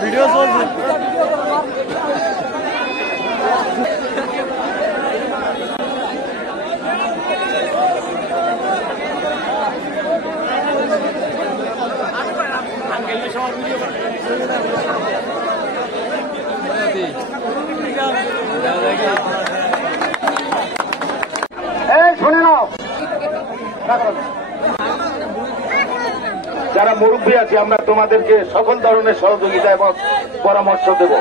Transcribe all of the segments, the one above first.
Video চলছে। শুনে নাও, যারা মুরব্বী আছে আমরা তোমাদেরকে সকল ধরনের সহযোগিতা এবং পরামর্শ দেব।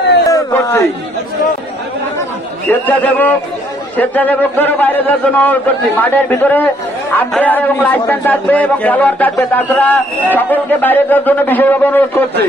স্বেচ্ছাসেবকদেরও বাইরে যাওয়ার জন্য অনুরোধ করছি। মাঠের ভিতরে আম্পায়ার এবং লাইসম্যান থাকবে এবং খেলোয়াড় থাকবে, তাছাড়া সকলকে বাইরে যাওয়ার জন্য বিশেষভাবে অনুরোধ করছি।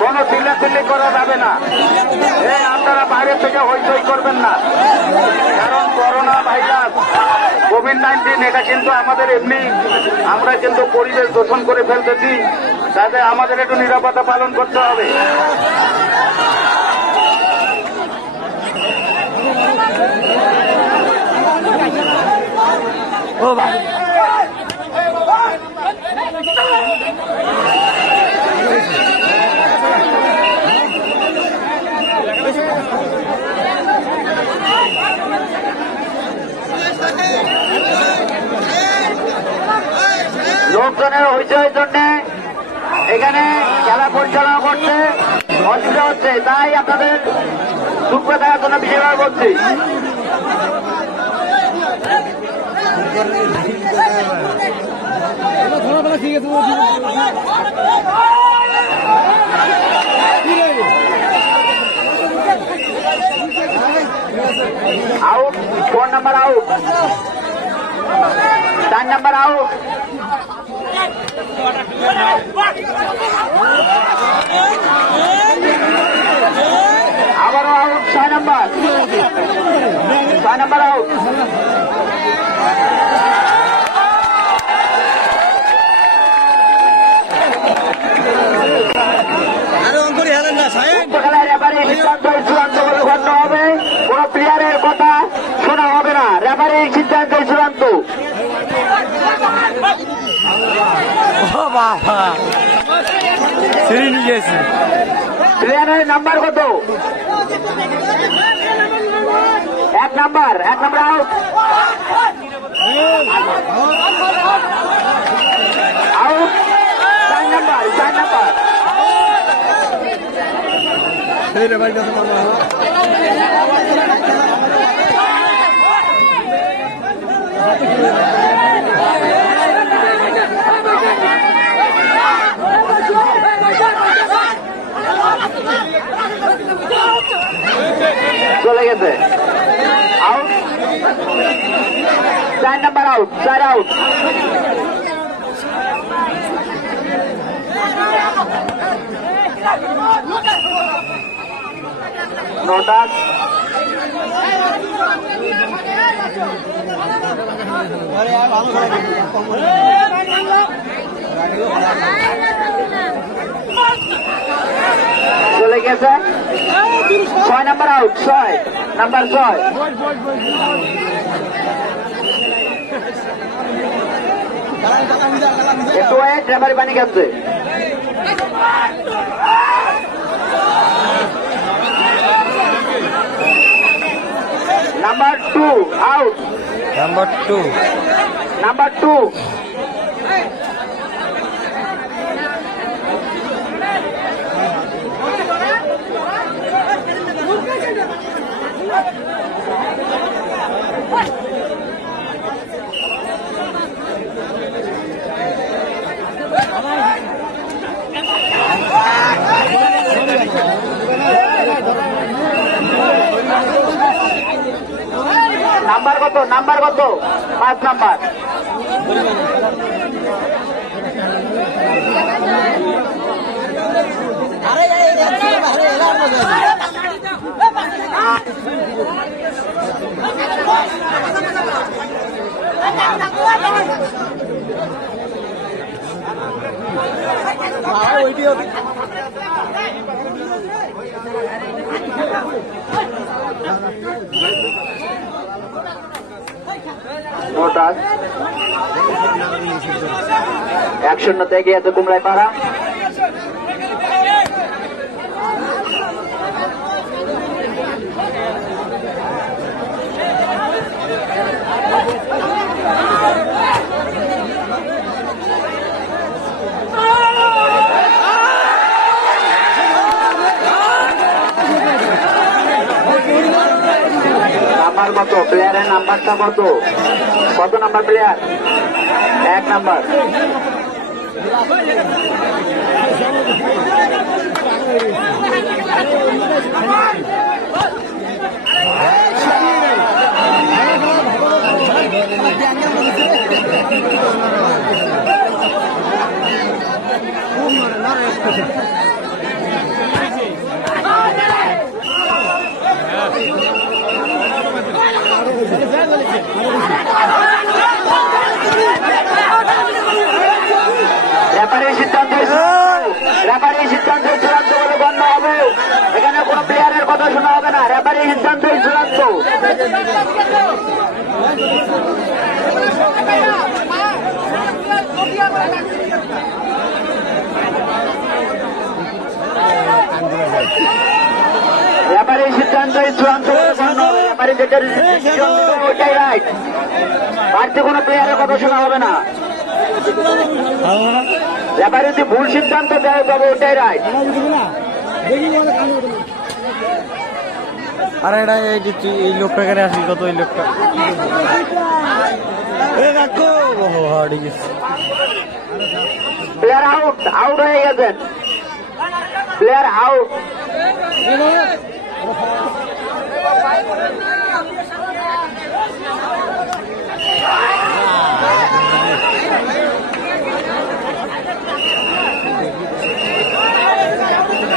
কোনো চিল্লাচিল্লি করা যাবে না। আপনারা বাইরে থেকে হইচই করবেন না, কারণ করোনা ভাইরাস কোভিড-19 এটা কিন্তু আমাদের এমনি আমরা কিন্তু পরিবেশ দূষণ করে ফেলতেছি, তাতে আমাদের একটু নিরাপত্তা পালন করতে হবে। ও ভাই লোকজনের হইচয়ের জন্য এখানে খেলা পরিচালনা করতে অসুবিধা হচ্ছে, তাই আপনাদের সুখ দেওয়ার জন্য বিশেষভাবে বলছি। আউট, 4 নম্বর আউট, 4 নম্বর আউট। আবারও আউট, 6 নম্বর, 6 নম্বর আউট। খেলায় রেফারি সিদ্ধান্ত চূড়ান্ত বলে গণ্য হবে, কোন প্লেয়ারের কথা শোনা হবে না। রেফারি সিদ্ধান্ত চূড়ান্ত। প্লেয়ারের নাম্বার কত? 1 number, 1 number out, out. 4 number, 4 number. চলে গেছে, আউট। 4 number out, 4 out. নোটাস চলে গেছে 6 নাম্বার আউট 6 নাম্বার 6 একটু রেফারি পানি গেছে নাম্বার 2 আউট নাম্বার 2 নাম্বার কত 5 নাম্বার অ্যাকশন থেকে এত কুমড়ায় পাড়া নাম্বার কত প্লেয়ারের নাম্বারটা কত নাম্বার প্লেয়ার 1 নাম্বার রেফারির সিদ্ধান্ত চূড়ান্ত বলে গণ্য হবে এখানে কোন প্লেয়ারের কথা শোনা হবে না রেফারির সিদ্ধান্ত চূড়ান্ত রেফারির সিদ্ধান্ত চূড়ান্ত বলে গণ্য হবে রেফারি যেটা ওইটাই রাইট বাড়তি কোনো প্লেয়ারের কথা শোনা হবে না রেফারি যদি ভুল সিদ্ধান্ত দেয় তবে ওটাই রাইট আরে এটা এই লোকটা এখানে আসি কত এই লোকটা প্লেয়ার আউট হয়ে গেছেন প্লেয়ার আউট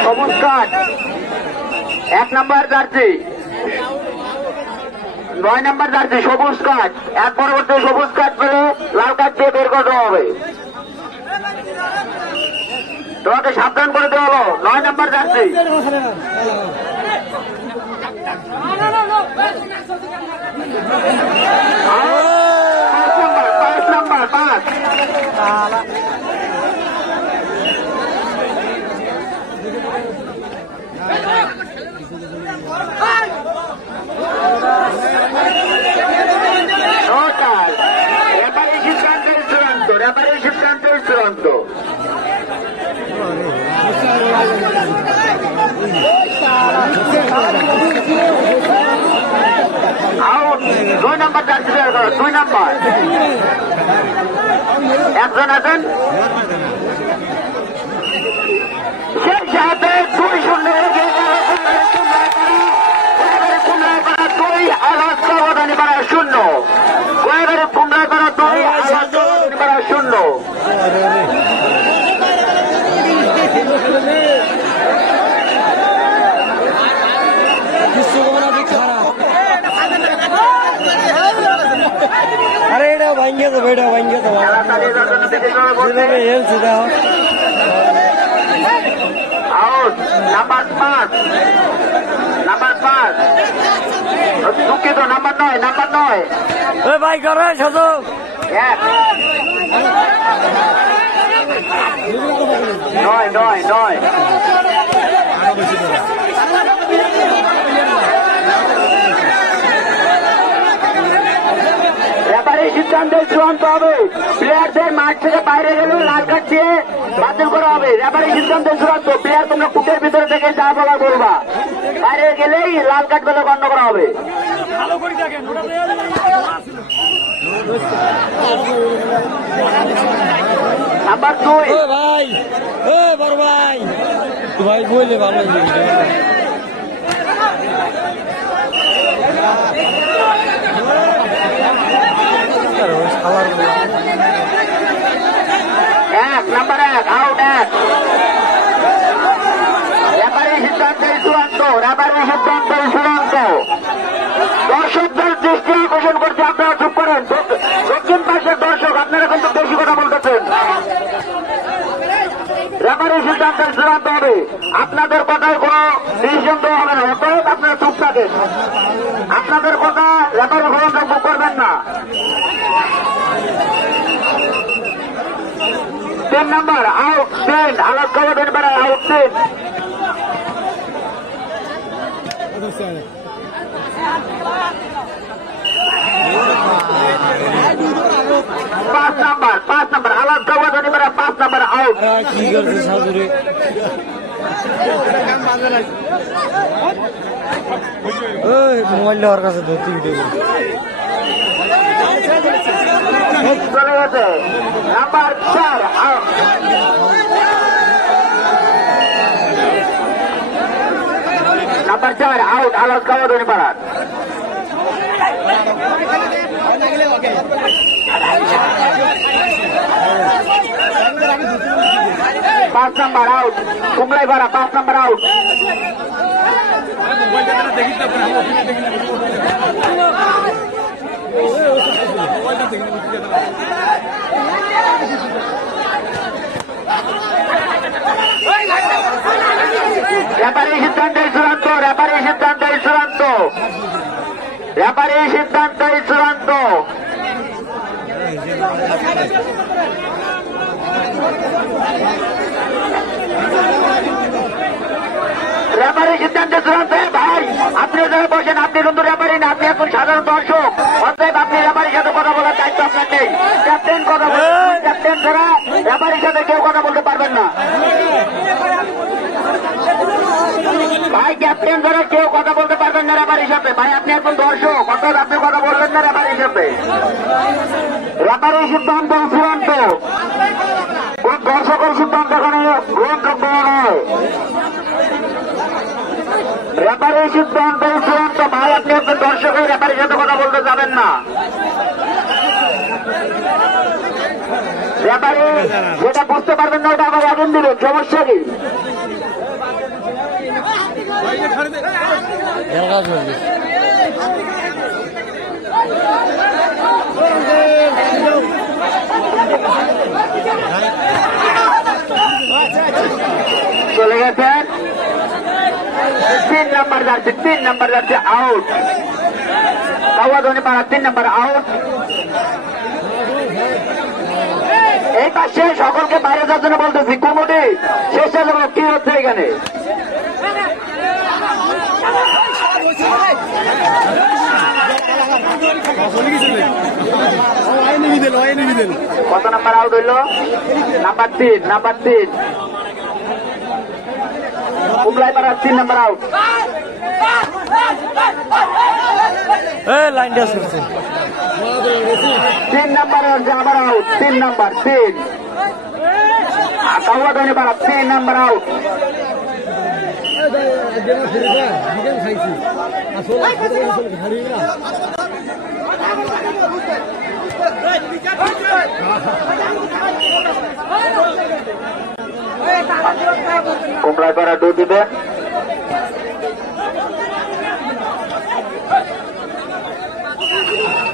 সবুজ card 1 number jersey 9 number jersey সবুজ কার্ড এক পরবর্তী সবুজ কার্ড পেলে লাল কার্ড দিয়ে বের করতে হবে তোমাকে সাবধান করে দেওয়া হলো 9 নাম্বার জার্সি 5 নাম্বার 5 রেফারির সিদ্ধান্তের চূড়ান্ত আউট 2 নাম্বার জার্সি 2 নাম্বার একজন আছেন সেই সাথে 2-0 2 আঘাত ব্যবধানে পাড়া 0 কয়েকবারে কুমড়া করা 2 আঘাত ব্যবধানে পাড়া 0 আরে এটা ভাঙ্গে তো বেটা ভাঙ্গে তো আউট নাম্বার 5 দুঃখিত, নাম্বার 9 এ ভাই করে শুধু এক 9 ব্যাপারে সিদ্ধান্ত চূড়ান্ত হবে। প্লেয়ারদের মাঠ থেকে বাইরে গেলেও লাল কার্ড দিয়ে বাতিল করা হবে। ব্যাপারে সিদ্ধান্ত চূড়ান্ত। প্লেয়ার তোমরা কুটের ভিতরে থেকে যা বলা বলবা, বাইরে গেলেই লাল কার্ড বলে গণ্য করা হবে। নাম্বার 2 ও ভাই, ও বড় ভাই, ভাই বলে ভালো নাম্বার 1 আউট 1। রেফারি সিদ্ধান্তের চূড়ান্ত। দর্শকদের দৃষ্টি আকর্ষণ করছে, আপনারা চুপ করেন। দক্ষিণ পাশের দর্শক, আপনারা কিন্তু বেশি কথা বলতেছেন। রেফারি সিদ্ধান্তের চূড়ান্ত হবে। আপনাদের কথায় কোন ডিসিশন দেওয়া হবে না। অতএব আপনারা চুপ থাকেন। আপনাদের কথা রেফারি গ্রহণযোগ্য করবেন না। 3 নাম্বার আউট 3। আলাদ খবর দিন বেড়ায় আউট 3। 5 নাম্বার আলাদ খবর দিন বেড়ায় 5 নাম্বার আউট। কি করছে সাজুরে ওই মোবাইল ওর কাছে ধরতে দেবো চলে গেছে। Number 4 out. নাম্বার 4 আউট আলাদ খবর দিন বেড়ায়। 5 নাম্বার আউট। কুমলাই ভাড়া 5 নাম্বার আউট। রেফারি সিদ্ধান্তের চূড়ান্ত। রেফারি সিদ্ধান্তে চূড়ান্ত। ভাই আপনি যারা বসেন, আপনি কিন্তু রেফারি না, আপনি এখন সাধারণ দর্শক। অতএব আপনি রেফারির সাথে কথা বলার দায়িত্ব আপনার নেই। ক্যাপ্টেন কথা বলবেন, ক্যাপ্টেন ছাড়া রেফারির সাথে কেউ কথা বলতে পারবেন না। ভাই ক্যাপ্টেন ছাড়া কেউ কথা বলতে পারবেন না রেফারির সাথে। ভাই আপনি এখন দর্শক, অর্থাৎ আপনি কথা বলবেন না রেফারির সাথে। রেফারির সিদ্ধান্ত চূড়ান্ত। কোন দর্শকের সিদ্ধান্ত এখানে গ্রহণযোগ্য নয়। রেফারির সিদ্ধান্ত চূড়ান্ত। ভাই আপনি আপনার দর্শকের রেফারির সাথে কথা বলতে যাবেন না। রেফারি যেটা বুঝতে পারবেন না ওটা আবার আগুন দিবেন, সমস্যা কি? চলে গেছেন। 3 নাম্বার যাচ্ছে আউট। কাওয়াধনী পাড়া 3 নাম্বার আউট। এই পাশে সকলকে বাইরে যাওয়ার জন্য বলতেছি। কুমুটি শেষ হয়ে কি হচ্ছে এখানে? কত নাম্বার আউট হইল? নাম্বার 3 কুমলাই পাড়া 3 নাম্বার আউট। লাইনটা শুনছে 3 নাম্বার আবার আউট। 3 নাম্বার কাওয়াধনী পাড়া 3 নাম্বার আউট। কুমড়ায় পাড়া ডু দিবেন।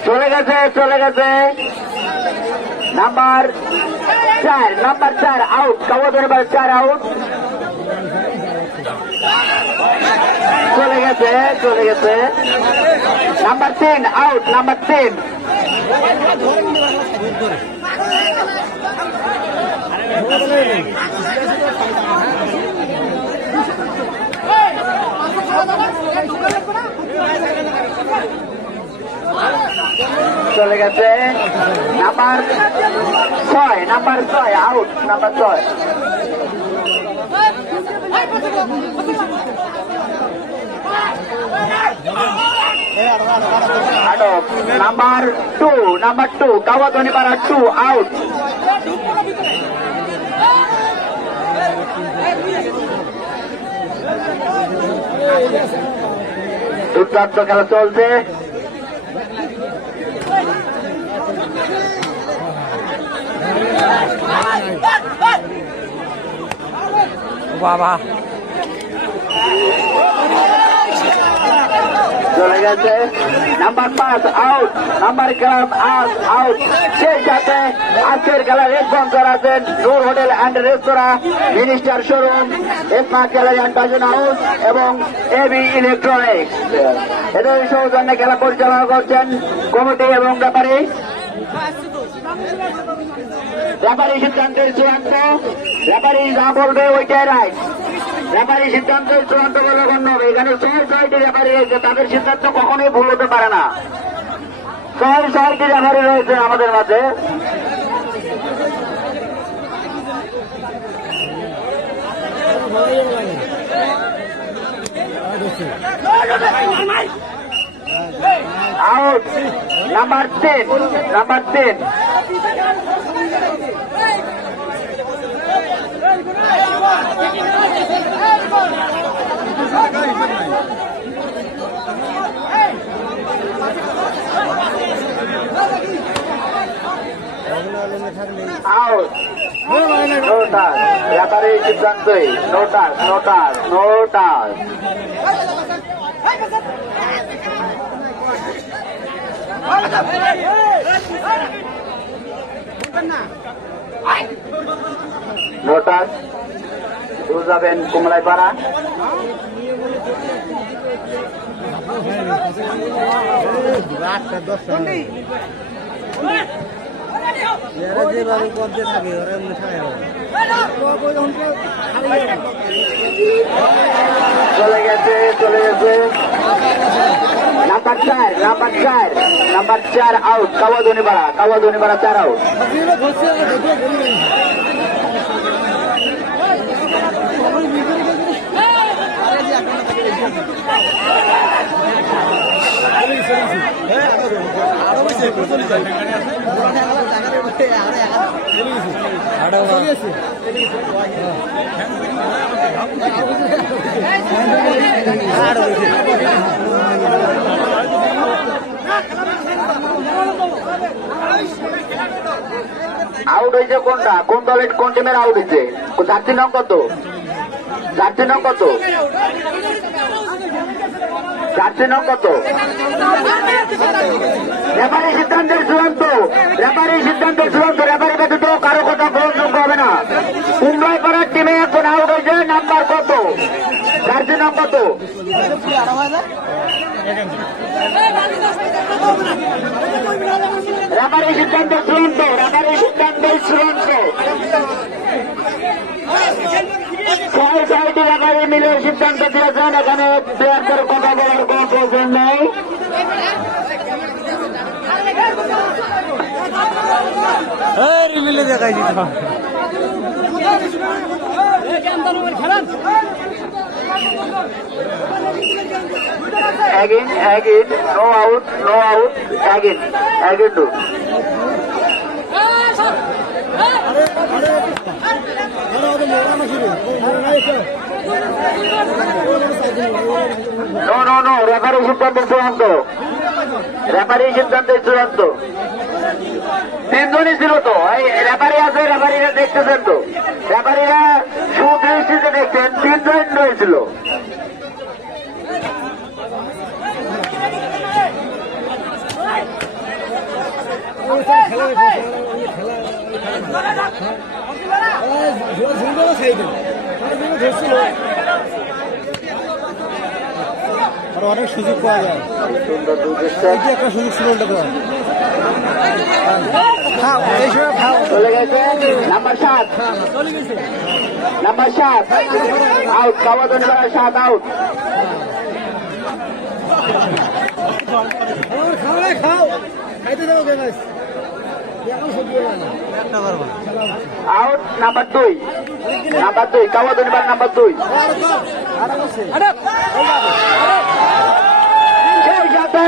চলে গেছে। Number 4 out. কাওয়াধনী পাড়া 4 আউট। চলে গেছে, চলে গেছে। Number 3 out, number 3। চলে গেছে number 6, number 6 out, number 6। Number 2, number 2 কাওয়া ধনিপাড়া 2 আউট। দুর্দান্ত খেলা চলছে। বাবা চলে গেছে number 5 out, number club out. সেই সাথে আজকের খেলা স্পন্সর আছেন Noor hotel and restaurant, minister showroom, smart gallery and বাজন হাউস এবং এবি ইলেকট্রনিক্স। এদের সৌজন্যে খেলা পরিচালনা করছেন কমিটি এবং ব্যাপারী। ব্যাপারী সিদ্ধান্তের চূড়ান্ত, ব্যাপারী যা বলবে ওইটাই রাইট। ব্যাপারী সিদ্ধান্তের চূড়ান্ত বলে গণ্য হবে। এখানে 6টি ব্যাপারী রয়েছে, তাদের সিদ্ধান্ত কখনোই ভুল হতে পারে না। 6টি ব্যাপারী রয়েছে আমাদের মাঝে। Out number 10, number 10। Out, no touch. ব্যাপারে সিদ্ধান্তই no touch, no touch, no touch. No touch. যাবেন কুমলাইপাড়া। যেভাবে করতে থাকে ওরা চলে গেছে, চলে গেছে নাম্বার 4, নাম্বার 4, নাম্বার 4 আউট। কাওয়া ধনিপাড়া, কাওয়া ধনিপাড়া 4 আউট। আউট হয়েছে কোনটা? কোন দলের কোন টিমের আউট হয়েছে? জার্সি নং কত? জার্সি নং কত? জার্সি নং কত? রেফারি সিদ্ধান্তের চূড়ান্ত, রেফারি সিদ্ধান্তের চূড়ান্ত। রেফারি ব্যতীত কারো কথা গ্রহণযোগ্য হবে না। কুমড়াই করার টিমে এখন আউট হয়েছে নাম্বার কত? জার্সি নং কত? রেফারি সিদ্ধান্তের চূড়ান্ত, রেফারি সিদ্ধান্তের চূড়ান্ত। 6টি রেফারি মিলে সিদ্ধান্ত দিয়েছেন। এখানে প্লেয়ারদের কথা বলার কোন প্রয়োজন নেই। মিলে দেখাই দিত Again, again, no out, no out, again, again do. No, no, no, referee সিদ্ধান্তের চূড়ান্ত, referee সিদ্ধান্তের চূড়ান্ত। 3 জনই ছিল তো, রেফারি আছে, রেফারিরা দেখতেছেন তো, রেফারিরা সুদৃষ্টিতে দেখছেন। 3 জন রয়েছিল। আর অনেক সুযোগ পাওয়া যায়। সুন্দর দুধ এই যে একটা সুযোগ ছিল ওটা তো খাও, এই সময় খাও। চলে গেছে নাম্বার 7, নাম্বার 7 আউট, কাওয়া ধন্যবাদ 7 আউট। খাও রে, খাও, খাইতে দাও গাইস। এখন সহ্য হয় না, একটা করব আউট নাম্বার 2, নাম্বার 2 কাওয়া ধন্যবাদ নাম্বার 2। আরে কর, আরে বসে সেই সাথে